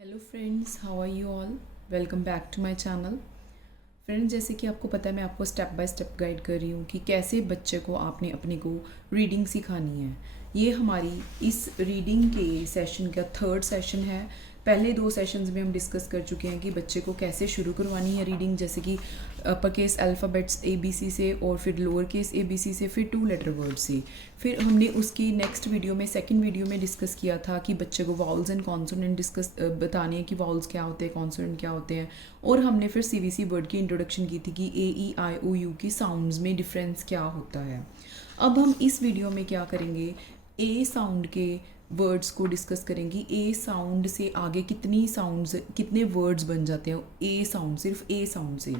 Hello friends, how are you all. Welcome back to my channel. Friends, जैसे कि आपको पता है, मैं आपको स्टेप बाय स्टेप गाइड कर रही हूँ कि कैसे बच्चे को आपने अपने को रीडिंग सिखानी है। ये हमारी इस रीडिंग के सेशन का थर्ड सेशन है। पहले दो सेशंस में हम डिस्कस कर चुके हैं कि बच्चे को कैसे शुरू करवानी है रीडिंग, जैसे कि अपर केस अल्फ़ाबेट्स ABC से, और फिर लोअर केस ABC से, फिर 2 लेटर वर्ड से। फिर हमने उसकी नेक्स्ट वीडियो में, सेकंड वीडियो में डिस्कस किया था कि बच्चे को वाउल्स एंड कॉन्सोनेंट डिस्कस बताने हैं कि वाउल्स क्या होते हैं, कॉन्सोनेंट क्या होते हैं। और हमने फिर CBC वर्ड की इंट्रोडक्शन की थी कि AEIOU की साउंड्स में डिफरेंस क्या होता है। अब हम इस वीडियो में क्या करेंगे, ए साउंड के वर्ड्स को डिस्कस करेंगे। ए साउंड से आगे कितनी साउंड्स, कितने वर्ड्स बन जाते हैं ए साउंड, सिर्फ ए साउंड से।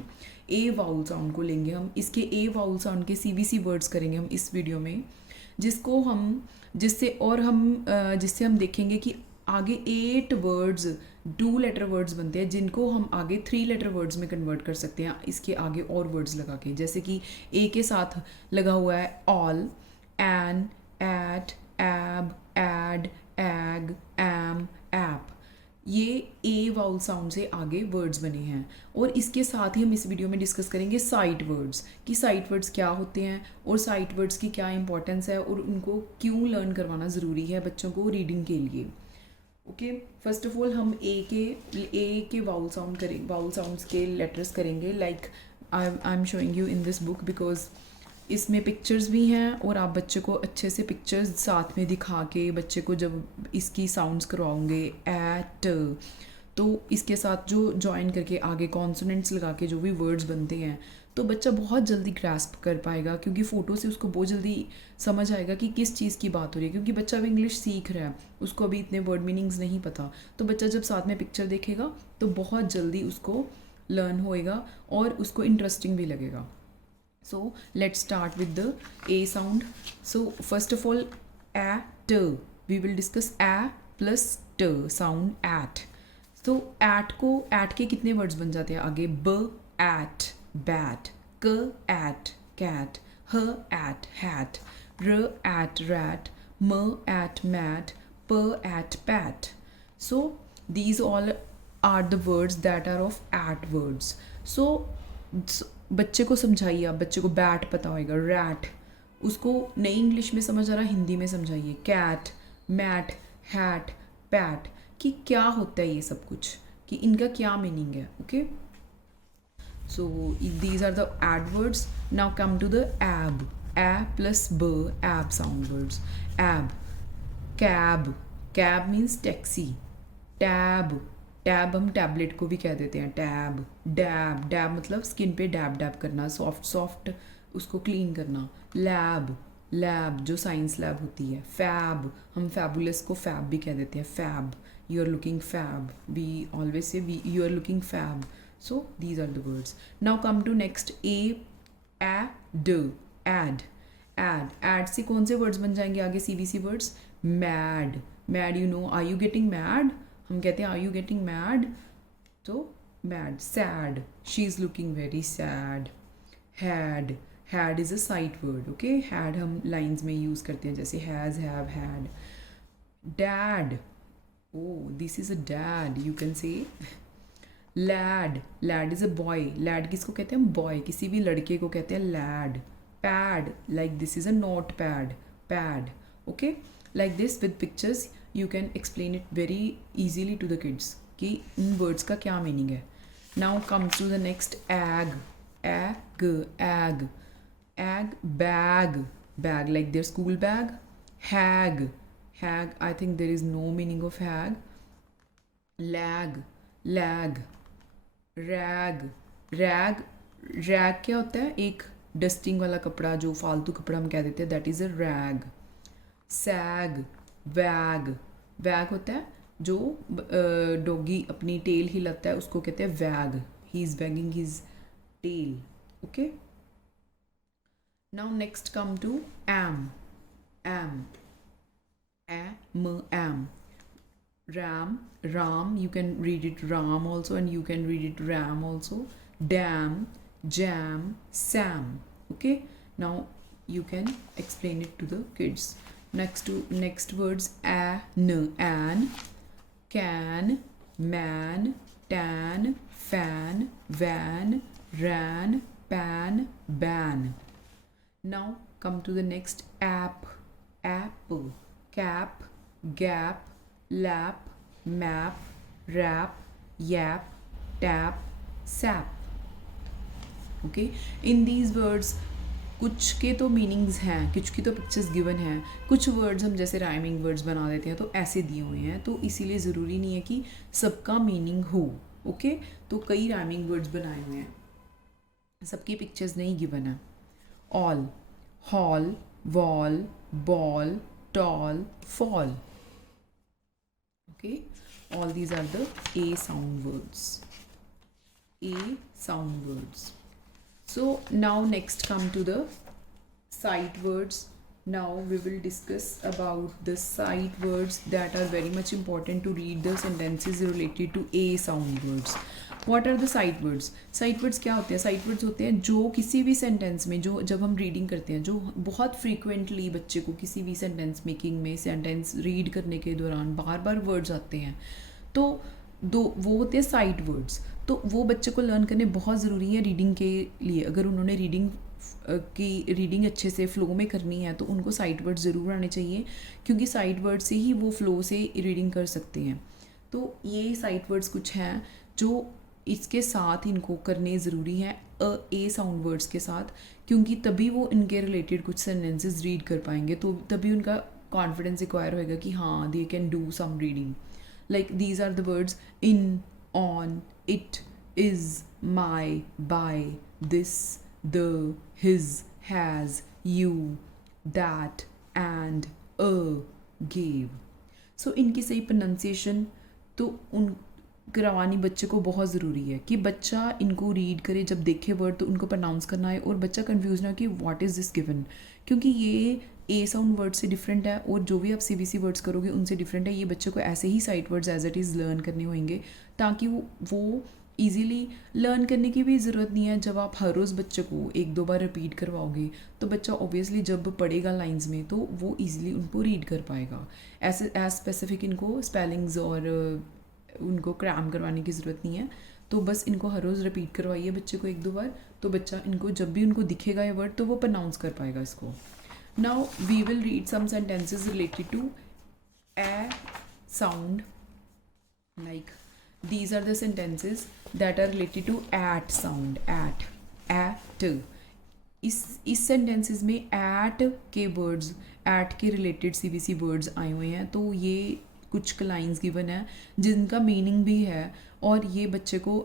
ए वाउल साउंड को लेंगे हम, इसके ए वाउल साउंड के CBC वर्ड्स करेंगे हम इस वीडियो में, जिसको हम जिससे हम देखेंगे कि आगे 8 वर्ड्स 2 लेटर वर्ड्स बनते हैं, जिनको हम आगे 3 लेटर वर्ड्स में कन्वर्ट कर सकते हैं इसके आगे और वर्ड्स लगा के। जैसे कि ए के साथ लगा हुआ है ऑल, एन, एट, एब, एड, एग, एम, ऐप। ये ए वाउल साउंड से आगे वर्ड्स बने हैं। और इसके साथ ही हम इस वीडियो में डिस्कस करेंगे साइट वर्ड्स, कि साइट वर्ड्स क्या होते हैं और साइट वर्ड्स की क्या इंपॉर्टेंस है और उनको क्यों लर्न करवाना ज़रूरी है बच्चों को रीडिंग के लिए। ओके, फर्स्ट ऑफ ऑल हम ए के वाउल साउंड करें, वाउल साउंड्स के लेटर्स करेंगे। Like I am showing you in this book because इसमें पिक्चर्स भी हैं, और आप बच्चे को अच्छे से पिक्चर्स साथ में दिखा के बच्चे को जब इसकी साउंड्स करवाओगे एट, तो इसके साथ जो जॉइन करके आगे कॉन्सोनेंट्स लगा के जो भी वर्ड्स बनते हैं, तो बच्चा बहुत जल्दी ग्रास्प कर पाएगा, क्योंकि फ़ोटो से उसको बहुत जल्दी समझ आएगा कि किस चीज़ की बात हो रही है। क्योंकि बच्चा अभी इंग्लिश सीख रहा है, उसको अभी इतने वर्ड मीनिंग्स नहीं पता, तो बच्चा जब साथ में पिक्चर देखेगा तो बहुत जल्दी उसको लर्न होएगा और उसको इंटरेस्टिंग भी लगेगा। So let's start with the A sound. So first of all, at. We will discuss a plus t sound at. So at को at के कितने वर्ड्स बन जाते हैं आगे, b at bat, k at cat, h at hat, r at rat, m at mat, p at pat. So these all are the words that are of at words. So बच्चे को समझाइए, आप बच्चे को बैट पता होएगा, rat उसको नई इंग्लिश में समझ आ रहा, हिंदी में समझाइए। कैट, मैट, हैट, पैट, कि क्या होता है ये सब कुछ, कि इनका क्या मीनिंग है। Okay, so these are the ad words. Now come to the ab, a plus b, ab sound words. Ab, cab, cab means taxi. Tab, tab हम टैबलेट को भी कह देते हैं, टैब। डैब, डैब मतलब स्किन पे डैब डैब करना, soft soft उसको क्लीन करना। लैब, लैब जो साइंस लैब होती है। फैब, हम फैबुलस को फैब भी कह देते हैं, fab. You are looking fab, we always say we you are looking fab. So these are the words. Now come to next, A D, ad. Add से कौन से वर्ड्स बन जाएंगे आगे CBC words, mad. Mad, you know, are you getting mad, हम कहते हैं are you getting mad, तो mad. Sad, she is looking very sad. Had, had is a sight word. Okay, had हम लाइन्स में use करते हैं, जैसे has, have, had. Dad, O this is a dad, you can say. Lad, lad is a boy. Lad किसको कहते हैं, boy, किसी भी लड़के को कहते हैं lad. Pad, like this is a note pad, pad. Okay, like this with pictures you can explain it very easily to the kids कि इन वर्ड्स का क्या मीनिंग है। Now comes to the next, ag, ag, ag, ag, bag, bag like their school bag. Hag, hag, I think there is no meaning of hag. Lag, lag, rag, rag, rag क्या होता है, एक dusting वाला कपड़ा, जो फालतू कपड़ा हम कह देते हैं, दैट इज़ अ रैग। सैग, वैग, वैग होता है जो डॉगी अपनी टेल हिलाता है, उसको कहते हैं wag, he is wagging his tail. Okay, now next come to am, am, am, ram, ram, you can read it ram also, and you can read it ram also. Dam, jam, sam. Okay, now you can explain it to the kids. Next words, an, can, man, tan, fan, van, ran, pan, ban. Now come to the next app, apple, cap, gap, lap, map, rap, yap, tap, sap. Okay, in these words कुछ के तो meanings हैं, कुछ की तो pictures given हैं, कुछ words हम जैसे राइमिंग वर्ड्स बना देते हैं तो ऐसे दिए हुए हैं, तो इसीलिए ज़रूरी नहीं है कि सबका मीनिंग हो. ओके, तो कई राइमिंग वर्ड्स बनाए हुए हैं, सबकी पिक्चर्स नहीं गिवन है. All, hall, wall, ball, tall, fall. Okay, all these are the A sound words. A sound words. So now next come to the sight words. Now we will discuss about the sight words that are very much important to read the sentences related to A sound words. What are the sight words? Sight words क्या होते हैं? Sight words होते हैं जो किसी भी sentence में, जो जब हम रीडिंग करते हैं, जो बहुत फ्रीक्वेंटली बच्चे को किसी भी सेंटेंस मेकिंग में, सेंटेंस रीड करने के दौरान बार बार वर्ड्स आते हैं, तो वो होते हैं साइट वर्ड्स. तो वो बच्चे को लर्न करने बहुत ज़रूरी है रीडिंग के लिए. अगर उन्होंने रीडिंग अच्छे से फ्लो में करनी है तो उनको साइट वर्ड्स ज़रूर आने चाहिए, क्योंकि साइट वर्ड से ही वो फ्लो से रीडिंग कर सकते हैं. तो ये साइट वर्ड्स कुछ हैं जो इसके साथ इनको करने ज़रूरी हैं, ए साउंड वर्ड्स के साथ, क्योंकि तभी वो इनके रिलेटेड कुछ सेंटेंसेस रीड कर पाएंगे, तो तभी उनका कॉन्फिडेंस एक्वायर होएगा कि हाँ, they can do some reading. Like these are the words in, on, it, is, my, by, this, the, his, has, you, that, and, gave. So इनकी सही प्रोनाउंसिएशन तो उन करवानी बच्चे को बहुत ज़रूरी है कि बच्चा इनको रीड करे, जब देखे वर्ड तो उनको प्रोनाउंस करना है और बच्चा कंफ्यूज ना हो कि व्हाट इज़ दिस गिवन, क्योंकि ये ए साउंड वर्ड से डिफरेंट है और जो भी आप सीबीसी वर्ड्स करोगे उनसे डिफरेंट है. ये बच्चे को ऐसे ही sight words as it is learn करने होंगे, ताकि वो ईजीली लर्न करने की भी ज़रूरत नहीं है. जब आप हर रोज़ बच्चे को एक दो बार रिपीट करवाओगे तो बच्चा ऑब्वियसली जब पढ़ेगा लाइंस में तो वो ईजिली उनको रीड कर पाएगा. ऐसे एज स्पेसिफिक इनको स्पेलिंग्स और उनको क्रैम करवाने की ज़रूरत नहीं है. तो बस इनको हर रोज़ रिपीट करवाइए बच्चे को एक दो बार, तो बच्चा इनको जब भी उनको दिखेगा ये वर्ड तो वो प्रोनाउंस कर पाएगा इसको. Now we will read some sentences related to a sound. Like these are the sentences that are related to at sound. At. इस sentences में at के words, at के related CBC words आए हुए हैं. तो ये कुछ लाइन्स गिवन है जिनका मीनिंग भी है, और ये बच्चे को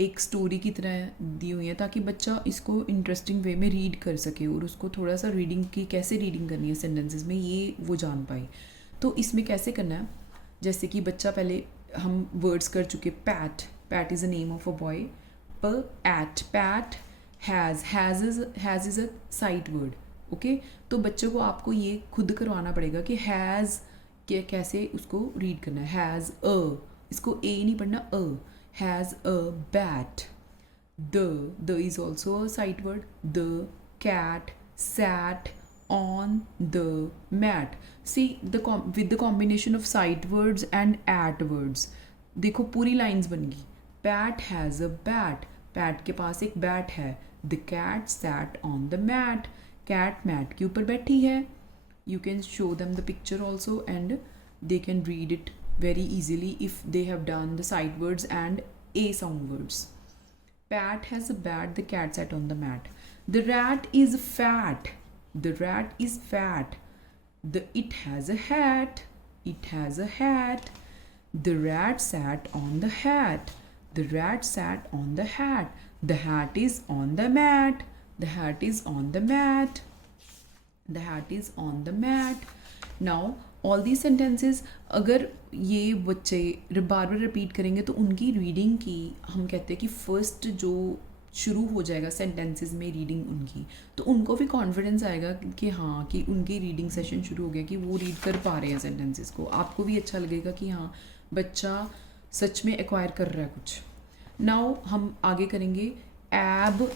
एक स्टोरी की तरह दी हुई है ताकि बच्चा इसको इंटरेस्टिंग वे में रीड कर सके और उसको थोड़ा सा रीडिंग की कैसे रीडिंग करनी है सेंटेंसेस में ये वो जान पाए. तो इसमें कैसे करना है, जैसे कि बच्चा पहले हम वर्ड्स कर चुके. PAT is a name of a boy. PAT has is a sight word. Okay, तो बच्चे को आपको ये खुद करवाना पड़ेगा कि हैज़ कैसे उसको रीड करना है. हैज़ अ, इसको ए नहीं पढ़ना, अ. Has a bat. The is also a sight word. The cat sat on the mat. See with the combination of sight words and at words, देखो पूरी लाइंस बन गई. Bat has a bat. Pat के पास एक bat है. The cat sat on the mat. Cat mat के ऊपर बैठी है. You can show them the picture also and they can read it very easily if they have done the sight words and A sound words. Pat has a bat, the cat sat on the mat. The rat is fat. The rat is fat. It has a hat. It has a hat. The rat sat on the hat. The rat sat on the hat. The hat is on the mat. The hat is on the mat. The hat is on the mat. Now all the sentences अगर ये बच्चे बार बार repeat करेंगे तो उनकी reading की हम कहते हैं कि फर्स्ट जो शुरू हो जाएगा सेंटेंसेस में रीडिंग उनकी, तो उनको भी कॉन्फिडेंस आएगा कि हाँ कि उनकी रीडिंग सेशन शुरू हो गया, कि वो रीड कर पा रहे हैं सेंटेंसेस को. आपको भी अच्छा लगेगा कि हाँ बच्चा सच में एक्वायर कर रहा है कुछ. नाउ हम आगे करेंगे एब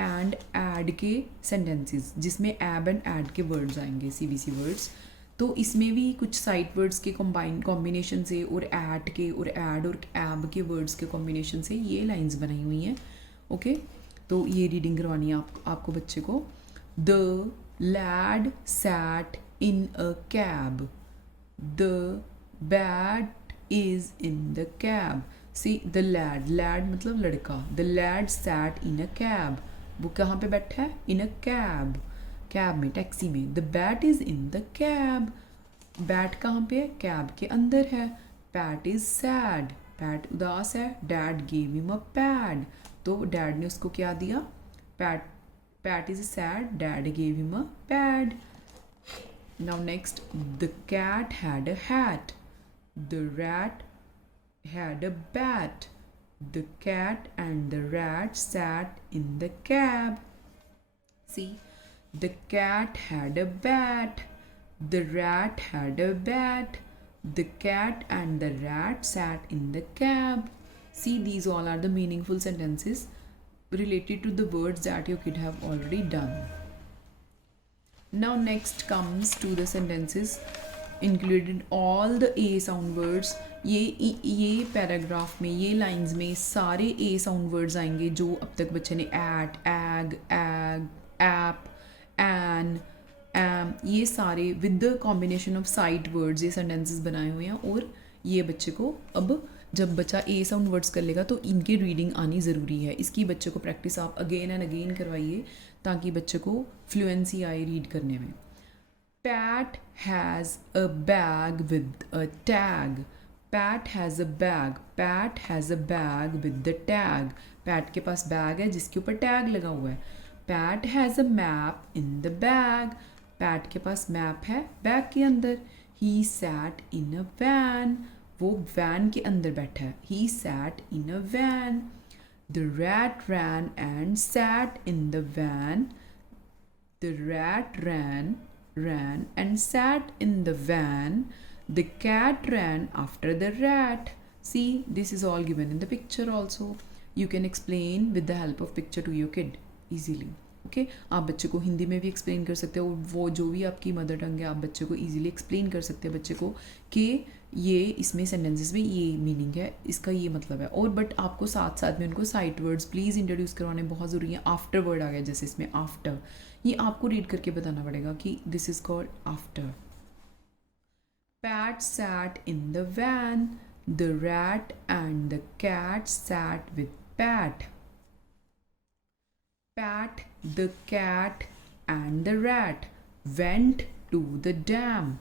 एंड एड के सेंटेंसेस, जिसमें एब एंड एड के वर्ड्स आएंगे, CBC वर्ड्स. तो इसमें भी कुछ साइट वर्ड्स के कॉम्बिनेशन से और ऐड के और ऐड और एब के वर्ड्स के कॉम्बिनेशन से ये लाइंस बनाई हुई हैं। ओके, तो ये रीडिंग करवानी है आपको बच्चे को। The lad sat in a cab, the bat is in the cab. See the lad मतलब लड़का, the lad sat in a cab, वो कहाँ पे बैठा है? इन अ कैब, कैब में, टैक्सी में। The bat is in the cab, bat कहाँ पे है? कैब के अंदर है। पैट इज सैड, पैट उदास है। Dad gave him a pad, तो डैड ने उसको क्या दिया? Pat, Pat is sad, dad gave him a pad. Now next, the cat had a hat, the rat had a bat, the cat and the rat sat in the cab. See, the cat had a bat, the rat had a bat, the cat and the rat sat in the cab. See, these all are the meaningful sentences related to the words that your kid have already done. Now next comes to the sentences included all the A sound words. ये paragraph में, ये lines में सारे A sound words आएंगे जो अब तक बच्चे ने at, ag, ap, an, am, ये सारे with the combination of sight words ये सेंटेंसेस बनाए हुए हैं। और ये बच्चे को अब जब बच्चा ए साउंड वर्ड्स कर लेगा तो इनकी रीडिंग आनी ज़रूरी है। इसकी बच्चे को प्रैक्टिस आप अगेन एंड अगेन करवाइए ताकि बच्चे को फ्लुएंसी आए रीड करने में। Pat has a bag with a tag. Pat has a bag. Pat has a bag with the tag. Pat के पास बैग है जिसके ऊपर टैग लगा हुआ है। Pat has a map in the bag. Pat के पास मैप है बैग के अंदर। He sat in a van. वो वैन के अंदर बैठा है। He sat in a van. The rat ran and sat in the van. The rat ran and sat in the van. The cat ran after the rat. See, this is all given in the picture also. You can explain with the help of picture to your kid easily. Okay, आप बच्चे को हिंदी में भी explain कर सकते हो, वो जो भी आपकी मदर टंग है आप बच्चे को ईजिली एक्सप्लेन कर सकते हैं बच्चे को कि ये इसमें सेंटेंसेस में ये मीनिंग है, इसका ये मतलब है। और बट आपको साथ साथ में उनको साइट वर्ड्स प्लीज़ इंट्रोड्यूस करवाने बहुत ज़रूरी है। आफ्टर वर्ड आ गया जैसे इसमें आफ्टर, ये आपको रीड करके बताना पड़ेगा कि this is called after. Pat sat in the van. The rat and the cat sat with Pat. Pat, the cat and the rat went to the dam.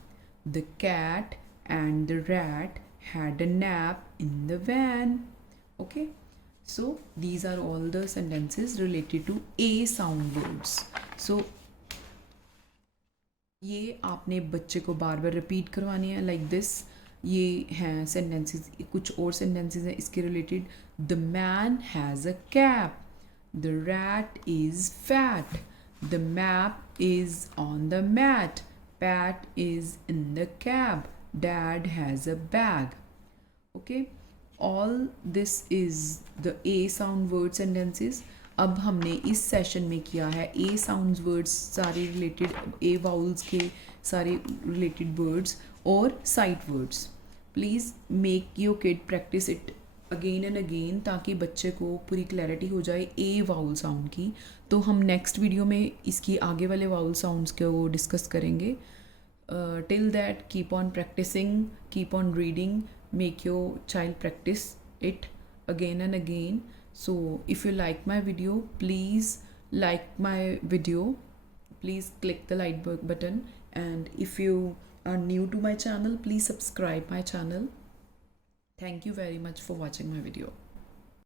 The cat and the rat had a nap in the van. Okay, so these are all the sentences related to A sound words. So ये आपने बच्चे को बार बार repeat करवानी है like this. ये हैं sentences, कुछ और सेंटेंसेस हैं इसके related. The man has a cap, the rat is fat, the map is on the mat, pat is in the cab, dad has a bag. Okay, all this is the A sound word sentences. अब हमने इस session में किया है A sounds words सारे related, A vowels के सारे related words और sight words. Please make your kid practice it again and again ताकि बच्चे को पूरी क्लैरिटी हो जाए ए वाउल साउंड की। तो हम नेक्स्ट वीडियो में इसकी आगे वाले वाउल साउंड्स को डिस्कस करेंगे। Till that keep on practicing, keep on reading, make your child practice it again and again. So if you like my video, please like my video, please click the like button, and if you are new to my channel, please subscribe my channel. Thank you very much for watching my video.